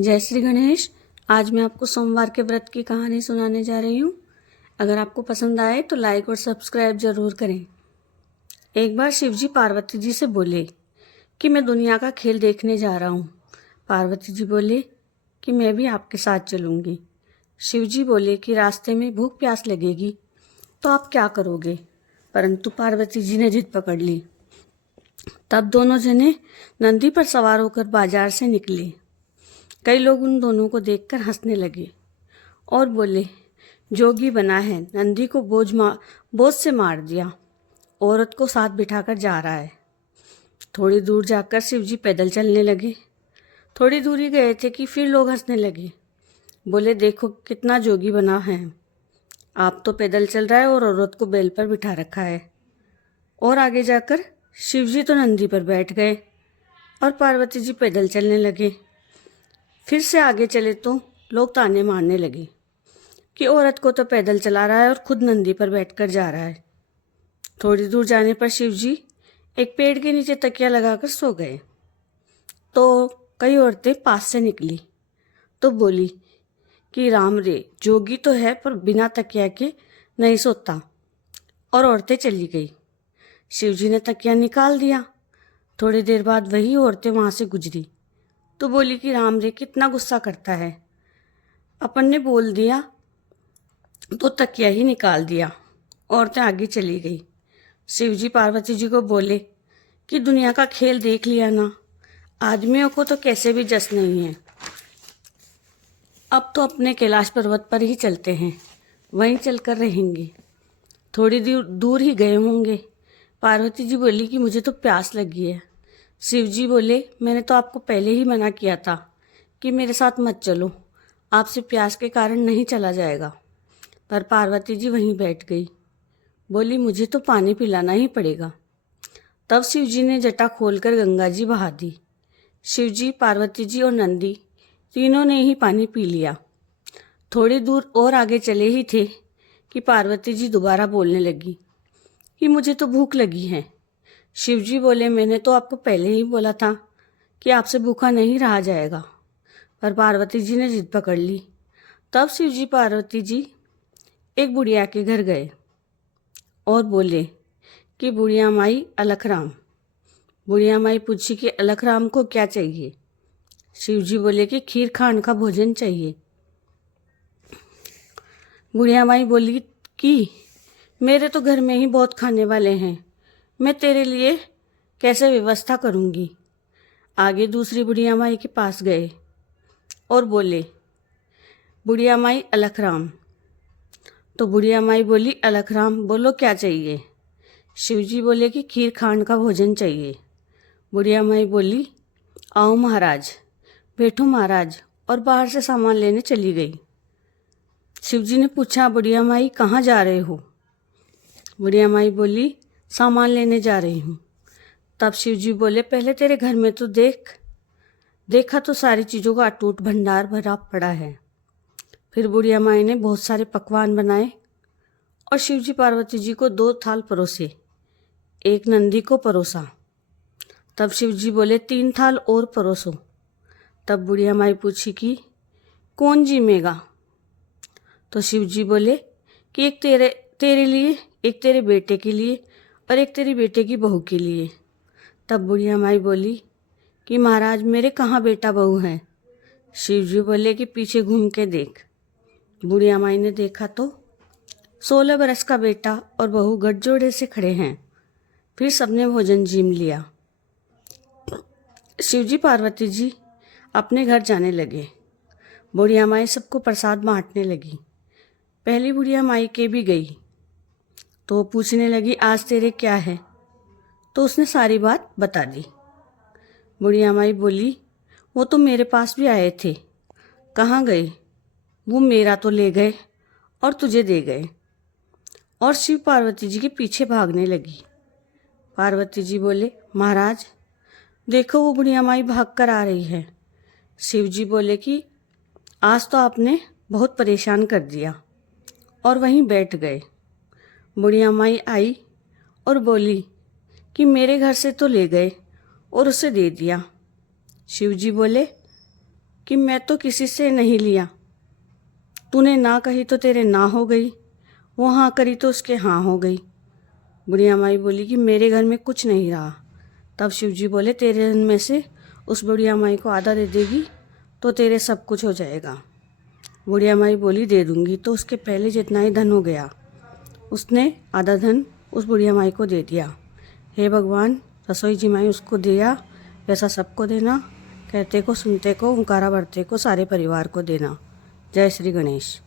जय श्री गणेश। आज मैं आपको सोमवार के व्रत की कहानी सुनाने जा रही हूँ। अगर आपको पसंद आए तो लाइक और सब्सक्राइब जरूर करें। एक बार शिवजी पार्वती जी से बोले कि मैं दुनिया का खेल देखने जा रहा हूँ। पार्वती जी बोले कि मैं भी आपके साथ चलूँगी। शिवजी बोले कि रास्ते में भूख प्यास लगेगी तो आप क्या करोगे, परंतु पार्वती जी ने जिद पकड़ ली। तब दोनों जने नंदी पर सवार होकर बाजार से निकले। कई लोग उन दोनों को देखकर हंसने लगे और बोले, जोगी बना है, नंदी को बोझ से मार दिया, औरत को साथ बिठाकर जा रहा है। थोड़ी दूर जाकर शिवजी पैदल चलने लगे। थोड़ी दूरी गए थे कि फिर लोग हंसने लगे। बोले, देखो कितना जोगी बना है, आप तो पैदल चल रहा है और औरत को बैल पर बिठा रखा है। और आगे जाकर शिवजी तो नंदी पर बैठ गए और पार्वती जी पैदल चलने लगे। फिर से आगे चले तो लोग ताने मारने लगे कि औरत को तो पैदल चला रहा है और खुद नंदी पर बैठकर जा रहा है। थोड़ी दूर जाने पर शिवजी एक पेड़ के नीचे तकिया लगाकर सो गए। तो कई औरतें पास से निकली तो बोली कि राम रे, जोगी तो है पर बिना तकिया के नहीं सोता। और औरतें चली गई। शिवजी ने तकिया निकाल दिया। थोड़ी देर बाद वही औरतें वहां से गुजरी तो बोली कि राम रे, कितना गुस्सा करता है, अपन ने बोल दिया तो तकिया ही निकाल दिया। औरतें आगे चली गई। शिवजी पार्वती जी को बोले कि दुनिया का खेल देख लिया ना, आदमियों को तो कैसे भी जस नहीं है। अब तो अपने कैलाश पर्वत पर ही चलते हैं, वहीं चलकर रहेंगे। थोड़ी दूर ही गए होंगे। पार्वती जी बोली कि मुझे तो प्यास लगी है। शिवजी बोले, मैंने तो आपको पहले ही मना किया था कि मेरे साथ मत चलो, आपसे प्यास के कारण नहीं चला जाएगा। पर पार्वती जी वहीं बैठ गई। बोली, मुझे तो पानी पिलाना ही पड़ेगा। तब शिवजी ने जटा खोलकर गंगा जी बहा दी। शिवजी, पार्वती जी और नंदी तीनों ने ही पानी पी लिया। थोड़ी दूर और आगे चले ही थे कि पार्वती जी दोबारा बोलने लगी कि मुझे तो भूख लगी है। शिवजी बोले, मैंने तो आपको पहले ही बोला था कि आपसे भूखा नहीं रहा जाएगा। पर पार्वती जी ने जिद पकड़ ली। तब शिवजी पार्वती जी एक बुढ़िया के घर गए और बोले कि बुढ़िया माई अलखराम। बुढ़िया माई पूछी कि अलखराम को क्या चाहिए। शिवजी बोले कि खीर खांड का भोजन चाहिए। बुढ़िया माई बोली कि मेरे तो घर में ही बहुत खाने वाले हैं, मैं तेरे लिए कैसे व्यवस्था करूँगी। आगे दूसरी बुढ़िया माई के पास गए और बोले, बुढ़िया माई अलखराम। तो बुढ़िया माई बोली, अलखराम बोलो क्या चाहिए। शिवजी बोले कि खीर खांड का भोजन चाहिए। बुढ़िया माई बोली, आओ महाराज, बैठो महाराज, और बाहर से सामान लेने चली गई। शिवजी ने पूछा, बुढ़िया माई कहाँ जा रहे हो। बुढ़िया माई बोली, सामान लेने जा रही हूँ। तब शिवजी बोले, पहले तेरे घर में तो देखा तो सारी चीज़ों का अटूट भंडार भरा पड़ा है। फिर बुढ़िया माई ने बहुत सारे पकवान बनाए और शिवजी पार्वती जी को 2 थाल परोसे, एक नंदी को परोसा। तब शिवजी बोले, 3 थाल और परोसो। तब बुढ़िया माई पूछी कि कौन जीमेगा। तो शिवजी बोले कि एक तेरे लिए, एक तेरे बेटे के लिए और एक तेरी बेटे की बहू के लिए। तब बुढ़िया माई बोली कि महाराज, मेरे कहाँ बेटा बहू हैं। शिवजी बोले कि पीछे घूम के देख। बुढ़िया माई ने देखा तो 16 बरस का बेटा और बहू गठजोड़े से खड़े हैं। फिर सबने भोजन जीम लिया। शिवजी पार्वती जी अपने घर जाने लगे। बुढ़िया माई सबको प्रसाद बांटने लगी। पहली बुढ़िया माई के भी गई तो वो पूछने लगी, आज तेरे क्या है। तो उसने सारी बात बता दी। बुढ़िया माई बोली, वो तो मेरे पास भी आए थे, कहाँ गए। वो मेरा तो ले गए और तुझे दे गए। और शिव पार्वती जी के पीछे भागने लगी। पार्वती जी बोले, महाराज देखो, वो बुढ़िया माई भाग कर आ रही है। शिव जी बोले कि आज तो आपने बहुत परेशान कर दिया, और वहीं बैठ गए। बुढ़िया माई आई और बोली कि मेरे घर से तो ले गए और उसे दे दिया। शिव जी बोले, कि मैं तो किसी से नहीं लिया, तूने ना कही तो तेरे ना हो गई, वो हाँ करी तो उसके हाँ हो गई। बुढ़िया माई बोली कि मेरे घर में कुछ नहीं रहा। तब शिव जी बोले तेरे धन में से उस बुढ़िया माई को आधा दे देगी तो तेरे सब कुछ हो जाएगा। बुढ़िया माई बोली दे दूंगी। तो उसके पहले जितना ही धन हो गया उसने आधा धन उस बुढ़िया माई को दे दिया। हे भगवान, रसोई जी माई उसको दिया वैसा सबको देना, कहते को सुनते को ओंकारा भरते को सारे परिवार को देना। जय श्री गणेश।